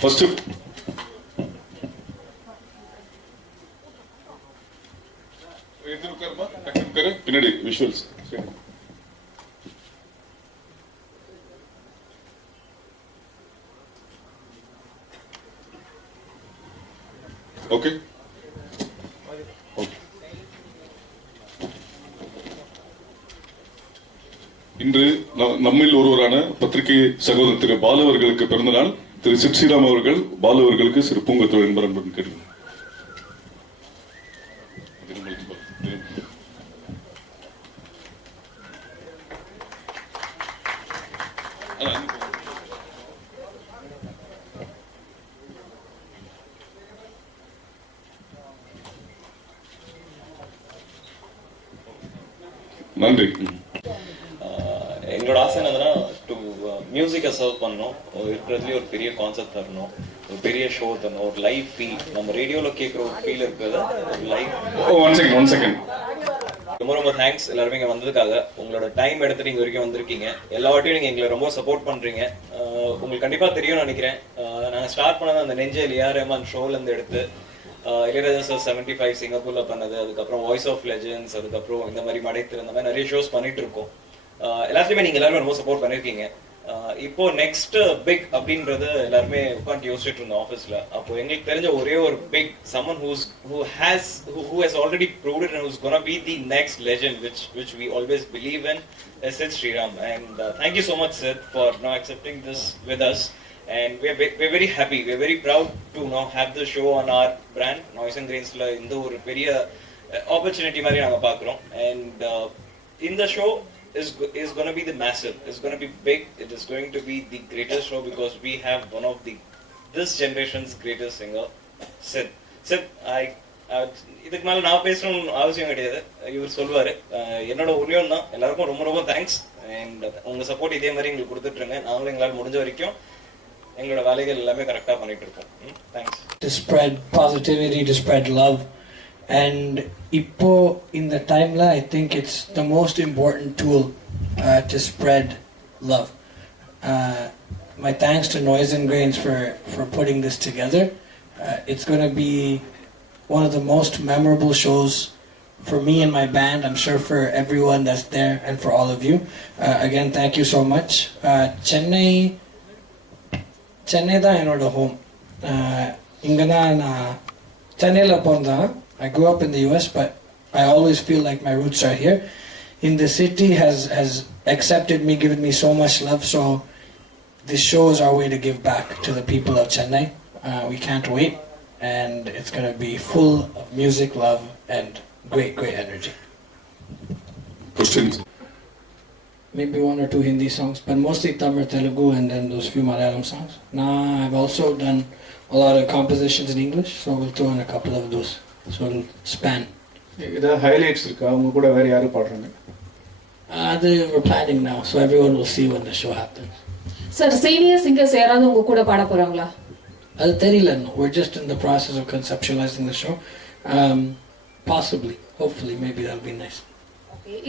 First பின்னாடி visuals okay. இன்று நம்மில் ஒருவரான பத்திரிகை சகோதரர் திரு பாலு அவர்களுக்கு பிறந்தநாள். திரு சிற்சிராம் அவர்கள் பாலு அவர்களுக்கு சிறு பூங்கத்தோடு என்பர் அன்புடன் கேட்கிறேன். நன்றி. எங்களோட ஆசை என்னதுன்னா டு மியூசிக்கை சர்வ் பண்ணணும், இருக்கிறதுலேயே ஒரு பெரிய கான்செப்ட் தரணும், ஒரு பெரிய ஷோ தரணும், ஒரு லைவ் ஃபீல். நம்ம ரேடியோவில் கேட்குற ஒரு ஃபீல் இருக்கிறத ஒரு லைவ். One second. ரொம்ப ரொம்ப தேங்க்ஸ் எல்லாருமே இங்கே வந்ததுக்காக. உங்களோட டைம் எடுத்துட்டு இங்கே வரைக்கும் வந்திருக்கீங்க. எல்லா வாட்டியும் நீங்கள் எங்களை ரொம்ப சப்போர்ட் பண்ணுறீங்க. உங்களுக்கு கண்டிப்பாக தெரியும்னு நினைக்கிறேன். நாங்கள் ஸ்டார்ட் பண்ணது அந்த நெஞ்சே லியா ரஹ்மான் ஷோலேருந்து எடுத்து இளையராஜா சார் 75 சிங்கப்பூர்ல பண்ணது, அதுக்கப்புறம் வாய்ஸ் ஆஃப் லெஜெண்ட்ஸ், அதுக்கப்புறம் இந்த மாதிரி மடைத்திரு, இந்த மாதிரி நிறைய ஷோஸ் பண்ணிட்டு இருக்கோம். எல்லாத்துலயுமே நீங்க எல்லாருமே ரொம்ப சப்போர்ட் பண்ணிருக்கீங்க. இப்போ நெக்ஸ்ட் பிக் அப்படின்றது எல்லாருமே உட்காந்து யோசிச்சுட்டு இருந்தோம் ஆஃபீஸ்ல. அப்போ எங்களுக்கு தெரிஞ்ச ஒரே ஒரு பிக் சம்மன் who has already proved it and who's gonna be the next legend which we always believe in is Sid Sriram. And thank you so much, Sid, for now accepting this with us. And we're very happy, we're very proud to now have the show on our brand Noise and Grains la inda oru periya opportunity mari naanga paakurom. And in the show is going to be the massive, it's going to be big, it is going to be the greatest show because we have one of this generation's greatest singer, Sid. இதுக்கு மேலே நான் பேசணும்னு அவசியம் கிடையாது, இவர் சொல்லுவார். என்னோட உரியம் தான். எல்லாருக்கும் ரொம்ப ரொம்ப தேங்க்ஸ். அண்ட் உங்கள் சப்போர்ட் இதே மாதிரி எங்களுக்கு கொடுத்துட்ருங்க. நாங்களும் எங்களால் முடிஞ்ச வரைக்கும் எங்களோட வேலைகள் எல்லாமே கரெக்டாக பண்ணிட்டு இருக்கோம். Thanks. To spread positivity, to spread love. And இப்போ இந்த டைம்ல I think it's the most important tool to spread love. My thanks to Noise and Grains for putting this together. It's going to be one of the most memorable shows for me and my band. I'm sure for everyone that's there and for all of you. Again, thank you so much. Chennai தான் என்னோட home. இங்கே தான் நான் சென்னையில் பிறந்தேன். I grew up in the US, but I always feel like my roots are here. In the city has accepted me, given me so much love. So this show is our way to give back to the people of Chennai. We can't wait, and it's going to be full of music, love, and great energy. Questions? Maybe one or two Hindi songs, but mostly Tamil, Telugu, and then those few Malayalam songs. Now I've also done a lot of compositions in English, so we'll throw in a couple of those. So it'll span. The highlights irukka avanga kuda vera yaru paadranga? We're planning now, so everyone will see when the show happens. Sir, senior singers yaradhu unga kuda paada porangala? Adu theriyala. We're just in the process of conceptualizing the show. Possibly, hopefully, maybe that'll be nice.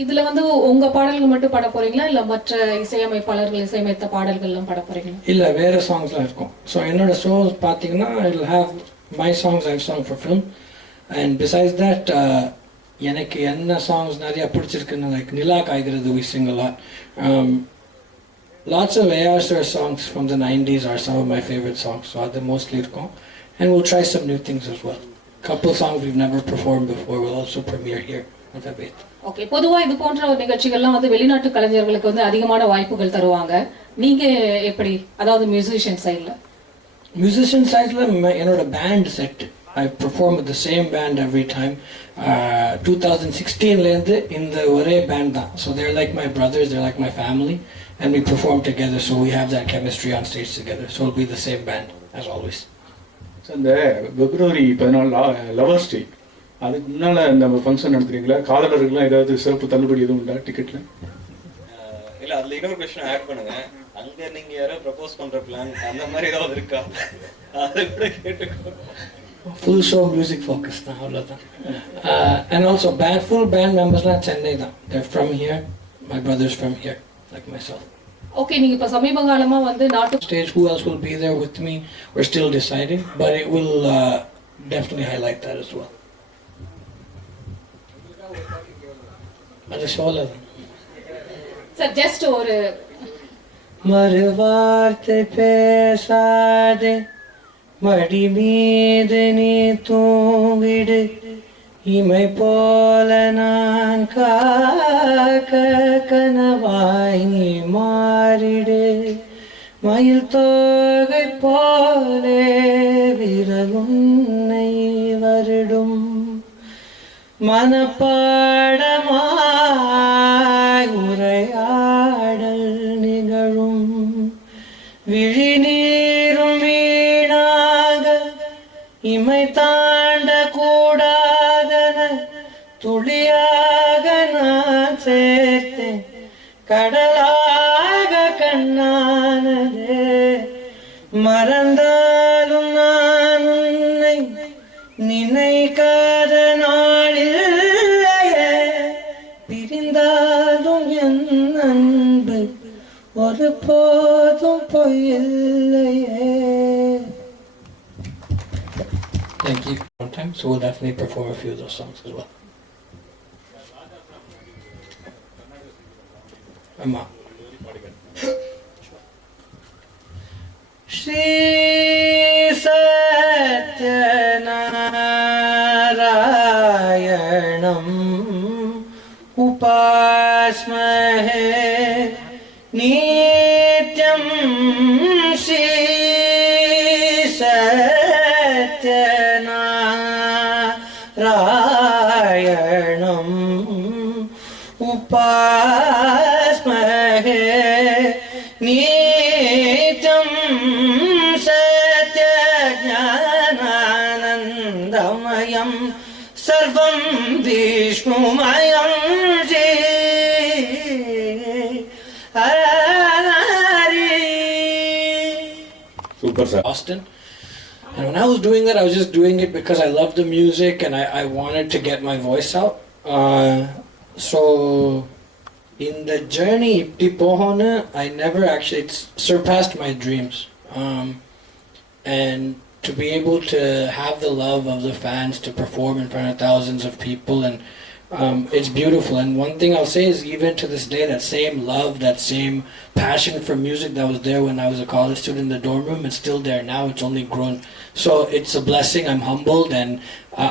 இதுல வந்து உங்க பாடல்கள் மட்டும் பாட போறீங்களா இல்ல மற்ற இசையமைப்பாளர்கள் இசையமைத்த பாடல்கள் எல்லாம் பாட போறீங்களா? இல்ல வேற சாங்ஸ்லாம் இருக்கும். ஸோ என்னோட ஷோ பார்த்தீங்கன்னா it'll have my songs I've sung for film, and besides that எனக்கு என்ன சாங்ஸ் நிறைய பிடிச்சிருக்குன்னு லைக் நிலா காய்கிறது we sing a lot. Lots of A.R. Sir songs from the 90s are some of my favorite songs, so அது mostly இருக்கும். And we'll try some new things as well. Couple songs we've never performed before will also premiere here at the bit. Okay, பொதுவா இது போன்ற ஒரு நிகழ்ச்சிகள்லாம் வந்து வெளிநாட்டு கலைஞர்களுக்கு வந்து அதிகமான வாய்ப்புகள் தருவாங்க. நீங்க எப்படி, அதாவது மியூசிஷியன் சைடுல? மியூசிஷியன் சைடுல என்னோட band set I perform with the same band every time. 2016 லேருந்து இந்த ஒரே பேண்ட் தான். So they're like my brothers, they're like my family, and we perform together, so we have that chemistry on stage together. So it'll be the same band as always. So இந்த February 14 lovers டே அதுக்கு முன்னால் நம்ம function நடத்துறீங்களா? காதலர்கள்லாம் ஏதாவது சிறப்பு தள்ளுபடி எதுவும் உண்டா டிக்கெட்ல? இல்லை, அதில் இன்னொரு கொஸ்டின் ஆட் பண்ணுங்க. அங்கே நீங்கள் யாரோ ப்ரப்போஸ் பண்ணுற பிளான் அந்த மாதிரி ஏதாவது இருக்கா? அதை கூட கேட்டுக்கோ. full show music focus தான் அவ்வளோதான். And also full band members-லாம் Chennai தான். They're from here. My brother's from here, like myself. Okay, நீங்க இப்ப சமீப காலமா வந்து நாட்டு Stage, who else will be there with me? We're still deciding, but it will definitely highlight that as well. அது ஷோல தான். சார் ஜஸ்ட் ஒரு மறுவார்த்தை பேசாதே, மடி மீது நீ தூங்கிடு, இமை போல நான் காக்க கனவாய் நீ மாறிடு, மயில் தோகை போலே விரலுன்னை வருடும், மனப்பாடமாய் உரையாடல் நிகழும், விழிநீரும் வீணாக இமை தாண்ட கூடாதன துளியாக நான் சேர்த்தேன், கடலாக கண்ணானதே, மறந்தாலும் நான் உன்னை நினைக்காத நாளில்லையே, பிரிந்தாலும் என் அன்பு ஒரு போதும் பொய்யில்லையே. Thank you. One time, so we'll definitely perform a few of those songs as well. Amma. Shri Satyanarayanam Upasmahe Nityam Shri Satyanarayanam Upasmahe Nityam Satyagnanandamayam Sarvam Vishnumayam super sir. Austin. And when I was doing that, I was just doing it because I loved the music and I wanted to get my voice out. So in the journey, இப்படி போகணும்னு, I never actually, it's surpassed my dreams. And to be able to have the love of the fans to perform in front of thousands of people, and it's beautiful. And one thing I'll say is, even to this day, that same love, that same passion for music that was there when I was a college student in the dorm room, it's still there now. It's only grown. So it's a blessing. I'm humbled, and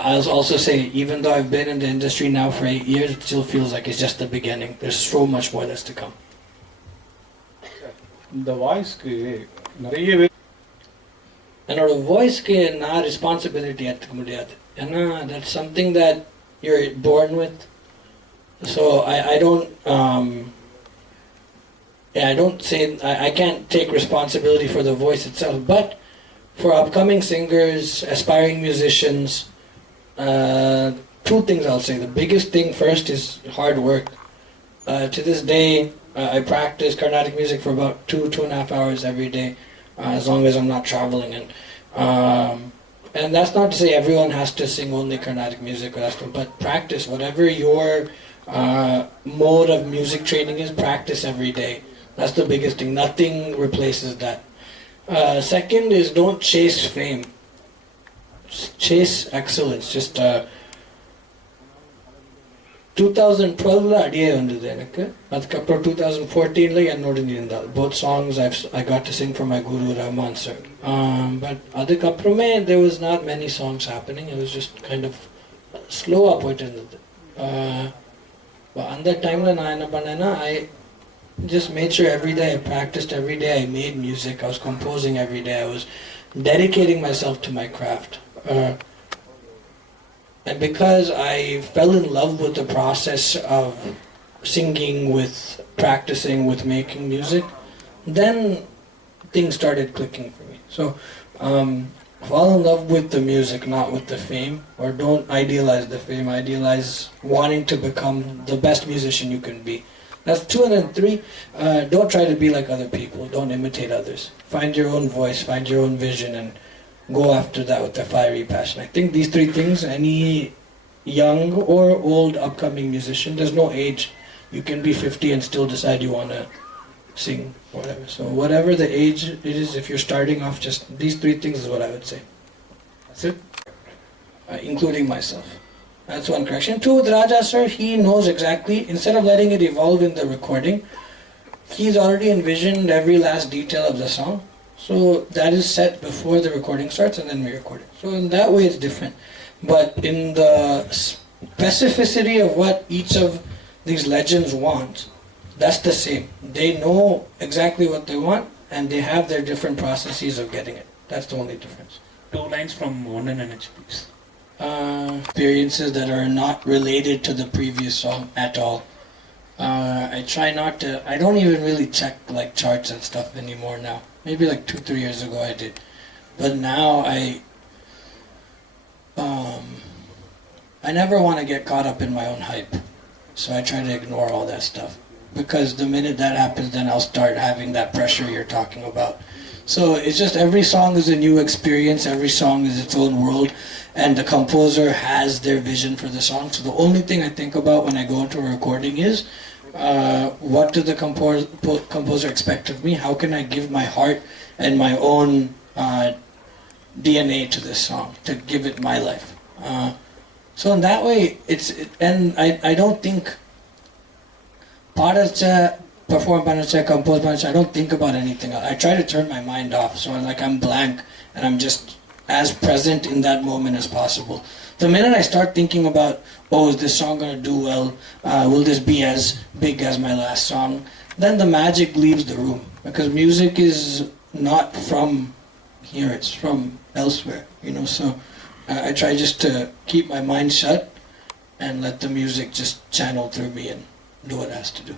I'll also say, even though I've been in the industry now for 8 years, it still feels like it's just the beginning. There's so much more that's to come. இந்த வாய்ஸ்க்கு நிறைய பேர் என்னோட வாய்ஸ்க்கு நான் responsibility எடுத்துக்க முடியாது, ஏன்னா that's something that you're born with. So I don't say I can't take responsibility for the voice itself, but for upcoming singers, aspiring musicians, two things I'll say. The biggest thing first is hard work. To this day, I practice Carnatic music for about 2.5 hours every day, as long as I'm not traveling. And that's not to say everyone has to sing only Carnatic music, but practice whatever your mode of music training is. Practice every day. That's the biggest thing. Nothing replaces that. Second is, don't chase fame. Chase excellence. Just 2012 அடியே வந்தது எனக்கு. அதுக்கப்புறம் 2014 என்னோட இருந்தால் both songs I got to sing for my guru Rahman sir. But அதுக்கப்புறமே there was not many songs happening. It was just kind of slow போயிட்டு இருந்தது. அந்த டைம்ல நான் என்ன பண்ணேன்னா, I just made sure every day I practiced, every day I made music, I was composing every day, I was dedicating myself to my craft. And because I fell in love with the process of singing, with practicing, with making music, then things started clicking for me. So fall in love with the music, not with the fame, or don't idealize the fame. Idealize wanting to become the best musician you can be. That's 2. And then 3, don't try to be like other people. Don't imitate others. Find your own voice, find your own vision, and go after that with a fiery passion. I think these three things, any young or old upcoming musician, there's no age. You can be 50 and still decide you want to sing, whatever. So whatever the age it is, if you're starting off, just these three things is what I would say. That's it. Including myself. That's one correction. Two, with Raja sir, he knows exactly, instead of letting it evolve in the recording, he's already envisioned every last detail of the song. So that is set before the recording starts and then we record it. So in that way it's different. But in the specificity of what each of these legends want, that's the same. They know exactly what they want and they have their different processes of getting it. That's the only difference. 2 lines from one NH, please. Experiences that are not related to the previous song at all. I try not to, I don't even really check like charts and stuff anymore now. Maybe like 2-3 years ago I did. But now I never want to get caught up in my own hype. So I try to ignore all that stuff. Because the minute that happens, then I'll start having that pressure you're talking about. So it's just every song is a new experience, every song is its own world, and the composer has their vision for the song. So the only thing I think about when I go into a recording is, what does the composer expect of me? How can I give my heart and my own DNA to this song, to give it my life? So in that way, and I don't think perform panacha, compose panacha, I don't think about anything. I try to turn my mind off, so I'm blank and I'm just as present in that moment as possible. The minute I start thinking about, oh, is this song going to do well? Will this be as big as my last song? Then the magic leaves the room, because music is not from here, it's from elsewhere, so I try just to keep my mind shut and let the music just channel through me and do what it has to do.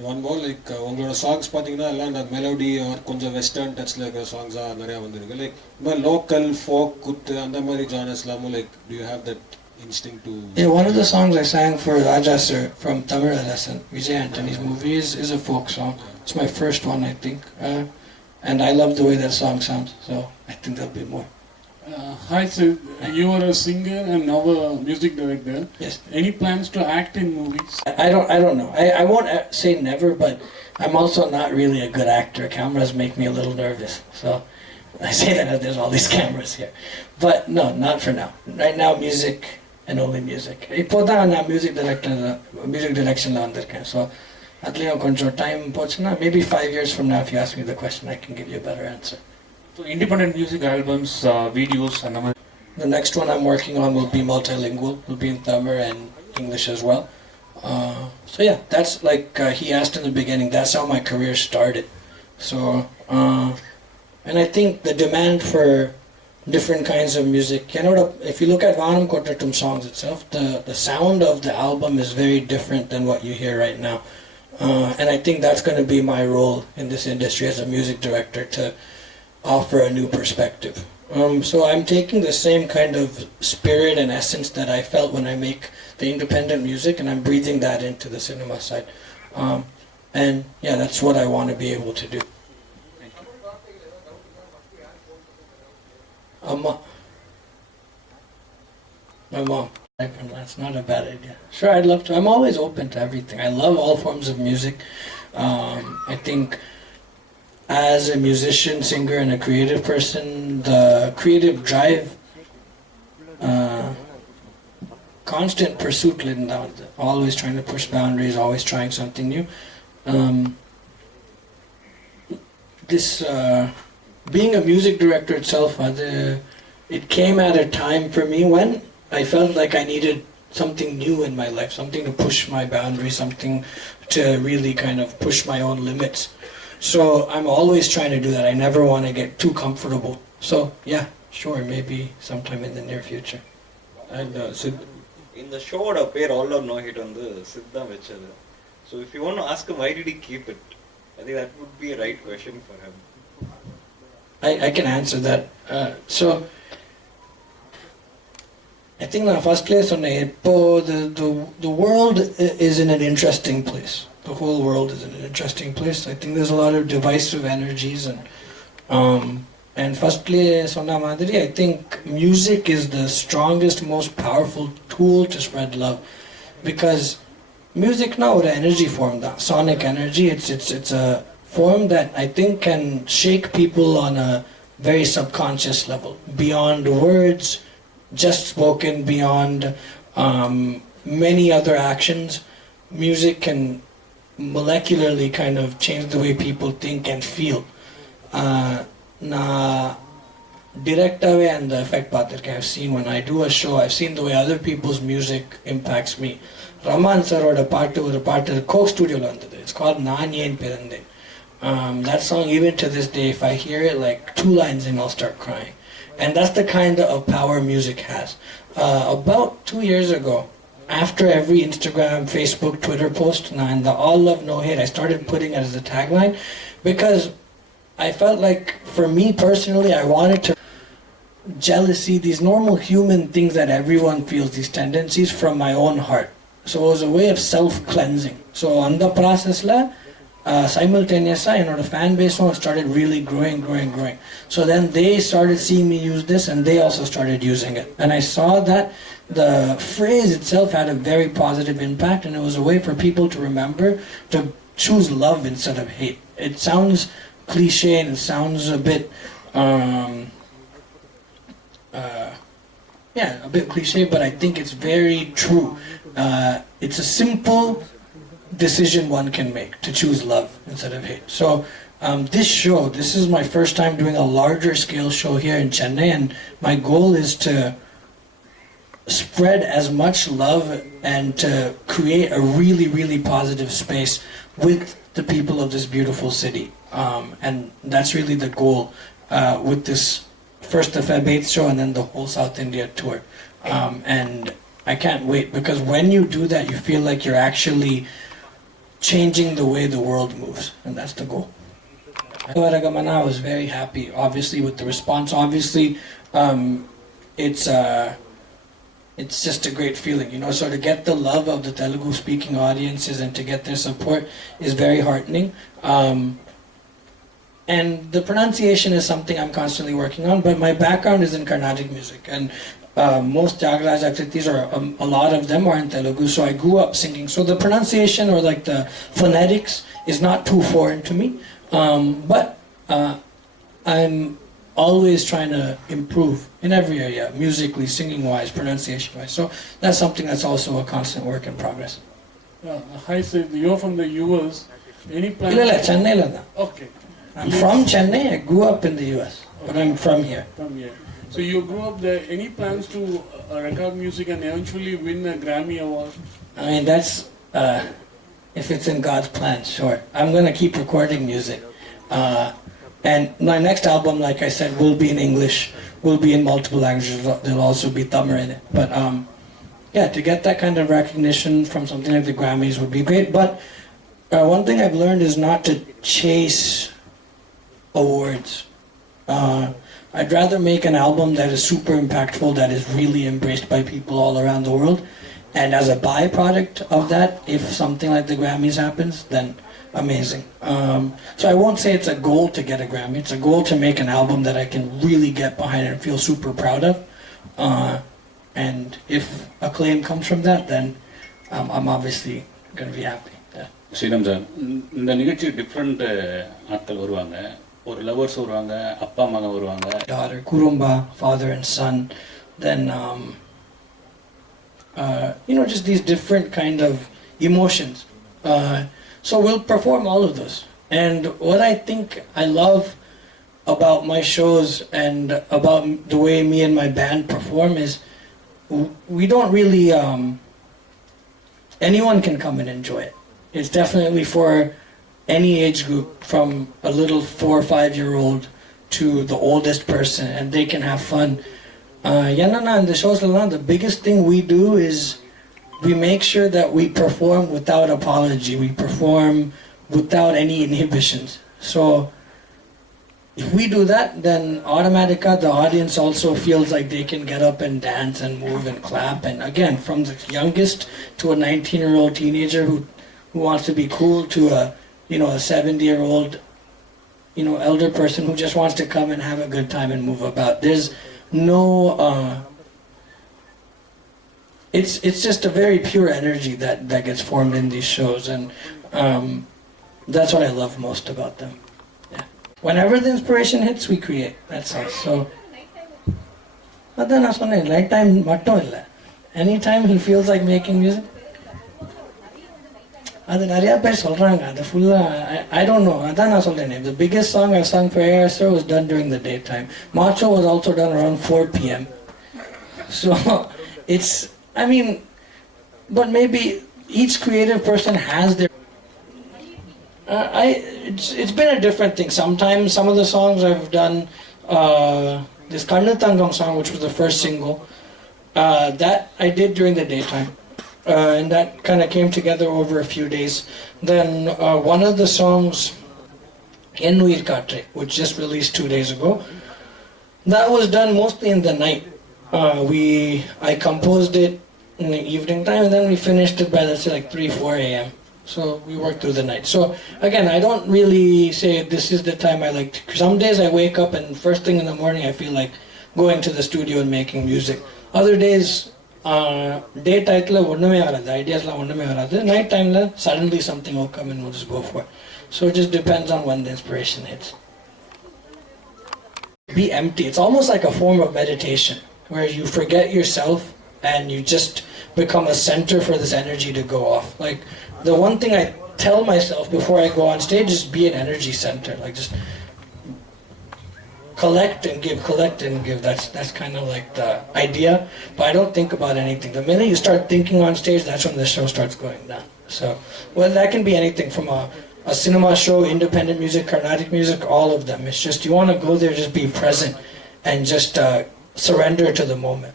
One more, like உங்களோட songs பார்த்தீங்கன்னா எல்லாம் அந்த melody R கொஞ்சம் western டச்சில் இருக்கிற சாங்ஸாக நிறையா வந்துருக்கு like இப்போ local folk குத்து அந்த மாதிரி ஜானர்ஸ்லாமும் like do you have that instinct to Yeah, one of the songs I sang for Raja sir from Tamil lesson, Vijay Antony's movie, is a folk song. It's my first one, I think, and I love the way that song sounds, so I think there'll be more. Hi, sir. You are a singer and now a music director. Yes. Any plans to act in movies? I don't know. I won't say never, but I'm also not really a good actor. Cameras make me a little nervous, so I say that as there's all these cameras here. But no, not for now. Right now, music and only music. Ipoda na music direction la vandirken. So at least konjam time pochna, maybe 5 years from now, if you ask me the question, I can give you a better answer. So independent music albums, videos, and all. The next one I'm working on will be multilingual. Will be in Tamil and English as well. So yeah, that's like he asked in the beginning. That's how my career started. So, and I think the demand for different kinds of music. If you look at Vanam Kottatum songs itself, the sound of the album is very different than what you hear right now. And I think that's going to be my role in this industry as a music director, to offer a new perspective. So I'm taking the same kind of spirit and essence that I felt when I make the independent music, and I'm breathing that into the cinema side. And yeah, that's what I want to be able to do. My mom. That's not a bad idea. Sure, I'd love to. I'm always open to everything. I love all forms of music. I think as a musician, singer, and a creative person, the creative drive, constant pursuit, always trying to push boundaries, always trying something new. Being a music director itself, it came at a time for me when I felt like I needed something new in my life, something to push my boundaries, something to really kind of push my own limits. So I'm always trying to do that. I never want to get too comfortable. So yeah, sure, maybe sometime in the near future. And Sid, in the show பேர் all or no hit வந்து சித் தான் வெச்சது. So if you want to ask him why did he keep it, I think that would be a right question for him. I can answer that. So I think the first place on the world is in an interesting place. The whole world is in an interesting place. I think there's a lot of divisive energies, and And firstly, sonna madri, I think music is the strongest, most powerful tool to spread love, because music now ஒரு energy form தான், sonic energy. It's a form that I think can shake people on a very subconscious level, beyond words, just spoken, beyond many other actions. Music can molecularly kind of change the way people think and feel. நான் டிரெக்டாகவே அந்த effect பார்த்துருக்கேன். I've seen when I do a show, I've seen the way other people's music impacts me. Rahman சாரோட ஒரு பாட்டு Coke ஸ்டுடியோவில் வந்தது. It's called நான் ஏன் பிறந்தேன். That song, even to this day, if I hear it like 2 lines in, I'll start crying. And that's the kind of power music has. About 2 years ago, after every Instagram, Facebook, Twitter post, and the all love no hate, I started putting it as a tagline, because I felt like, for me personally, I wanted to jealousy, these normal human things that everyone feels, these tendencies, from my own heart. So it was a way of self-cleansing. So on the process la simultaneously, fan base started really growing. So then they started seeing me use this, and they also started using it. And I saw that the phrase itself had a very positive impact, and it was a way for people to remember to choose love instead of hate. It sounds cliche and it sounds a bit a bit cliche, but I think it's very true. It's a simple decision one can make to choose love instead of hate. So this is my first time doing a larger scale show here in Chennai, and my goal is to spread as much love and to create a really, really positive space with the people of this beautiful city. And that's really the goal with this first the Feb 8th show and then the whole South India tour. And I can't wait, because when you do that, you feel like you're actually changing the way the world moves, and that's the goal. I was very happy, obviously, with the response. Obviously, it's just a great feeling, so to get the love of the Telugu speaking audiences and to get their support is very heartening. And the pronunciation is something I'm constantly working on, but my background is in Carnatic music, and most Jagaraj Akritis, or a lot of them, are in Telugu, so I grew up singing. So the pronunciation, or like the phonetics, is not too foreign to me, but I'm always trying to improve in every area, musically, singing-wise, pronunciation-wise. So that's something that's also a constant work in progress. Hi, Sid. You're from the US. Any plans? No, Chennai. Okay. I'm from Chennai. I grew up in the US, but I'm from here. From here. So you grew up there. Any plans to record music and eventually win a Grammy award? I mean, that's if it's in God's plan, sure. I'm gonna keep recording music. And my next album, like I said, will be in English, will be in multiple languages. There'll also be Tamil in it. But to get that kind of recognition from something like the Grammys would be great. But one thing I've learned is not to chase awards. I'd rather make an album that is super impactful, that is really embraced by people all around the world. And as a byproduct of that, if something like the Grammys happens, then amazing. So I won't say it's a goal to get a Grammy. It's a goal to make an album that I can really get behind and feel super proud of. And if acclaim comes from that, then I'm obviously going to be happy. Yeah. Sriram sir, இந்த நிகழ்ச்சி different ஆட்கள் வருவாங்க. ஒரு lovers வருவாங்க, அப்பா மகன் வருவாங்க. Daughter, Kurumba, father and son. Then, just these different kind of emotions. So we'll perform all of those. And what I think I love about my shows and about the way me and my band perform is we don't really, anyone can come and enjoy it. It's definitely for any age group, from a little 4 or 5 year old to the oldest person, and they can have fun. In the shows, the biggest thing we do is we make sure that we perform without apology. We perform without any inhibitions. So if we do that, then automatically the audience also feels like they can get up and dance and move and clap. And again, from the youngest to a 19-year-old teenager who wants to be cool, to a 70-year-old elder person who just wants to come and have a good time and move about. There's no it's just a very pure energy that gets formed in these shows, and that's what I love most about them. Yeah. Whenever the inspiration hits, we create. That's all. So அதான் நான் சொன்னேன், light time மட்டும் இல்லை, any time he feels like making music. அது நிறையா பேர் சொல்கிறாங்க, அது ஃபுல்லாக I don't know. அதான் நான் சொல்கிறேன், the biggest song I sung for ASR was done during the daytime. Macho was also done around 4 p.m. So it's, I mean, but maybe each creative person has their it's been a different thing. Sometimes some of the songs I've done, this Kannu Thangam song, which was the first single, that I did during the daytime, and that kind of came together over a few days. Then one of the songs, Ennuir Katre, which just released 2 days ago, that was done mostly in the night. I composed it in the evening time, and then we finished it by, let's say, like 3-4 a.m. So we worked through the night. So again, I don't really say this is the time I like to. Some days I wake up and first thing in the morning I feel like going to the studio and making music. Other days, day title onnume varadu, ideas la onnume varadu. Night time la suddenly something will come and we'll just go for it. So it just depends on when the inspiration hits. Be empty. It's almost like a form of meditation where you forget yourself and you just become a center for this energy to go off. Like, the one thing I tell myself before I go on stage is be an energy center. Like, just collect and give, collect and give. That's kind of like the idea, but I don't think about anything. The minute you start thinking on stage, that's when the show starts going down. So, well, that can be anything from a cinema show, independent music, Carnatic music, all of them. It's just, you want to go there, just be present and just surrender to the moment.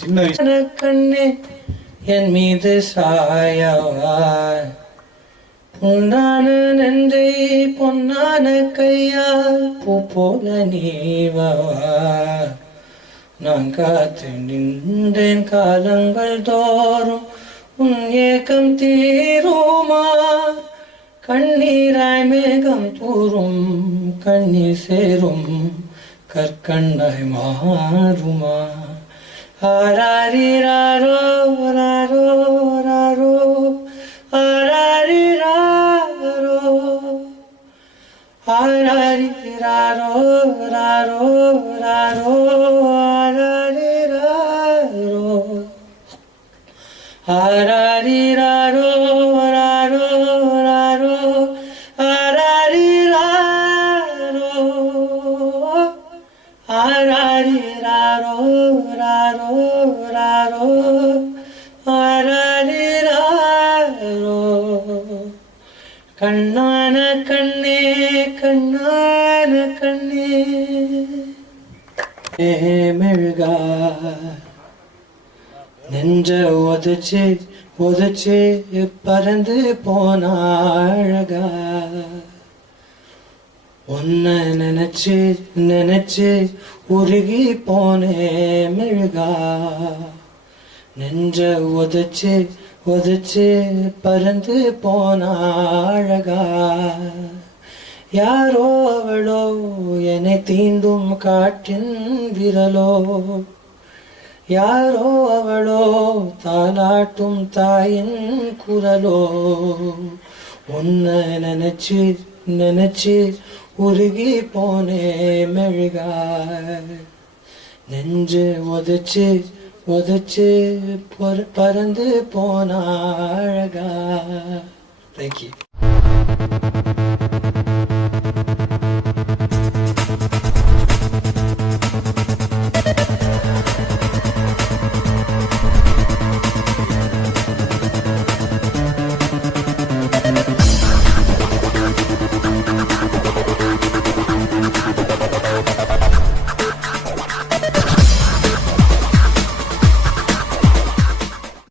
சின்ன கண்ணே என் மீது சாயவா, பொன்னான நெஞ்சை பொன்னான கையால் பூ போல நீவா, நான் காத்து நின்றேன் காலங்கள் தோறும் உன் ஏக்கம் தீருமா, கண்ணீராய் மேகம் தூரும் கண்ணீர் சேரும் கற்கண்டாய் மாறுமா, ஆராரிராரோ ராரோ ராரோ ஆராரிராரோ ஆராரிராரோ ராரோ ராரோ ஆராரிராரோ ஆராரிராரோ ராரோ ராரோ ஆராரிராரோ ஆராரிராரோ ராரோ ராரோ ஆராரிராரோ, கண்ணான கண்ணே கண்ணான கண்ணே மெழுகா, நெஞ்ச உதச்சு உதச்சு பறந்து போன அழகா, உன்னை நினைச்சு நினைச்சு உருகி போனே மெழுகா, நெஞ்ச உதச்சு உதச்சு பறந்து போன அழகா, யாரோ அவளோ என்னை தீண்டும் காற்றின் விரலோ, யாரோ அவளோ தாலாட்டும் தாயின் குரலோ, உன்னை நினைச்சு நினைச்சு உருகி போனே மெழுகா, நெஞ்சு உதச்சு உதச்சு பறந்து போன அழகா. Thank you.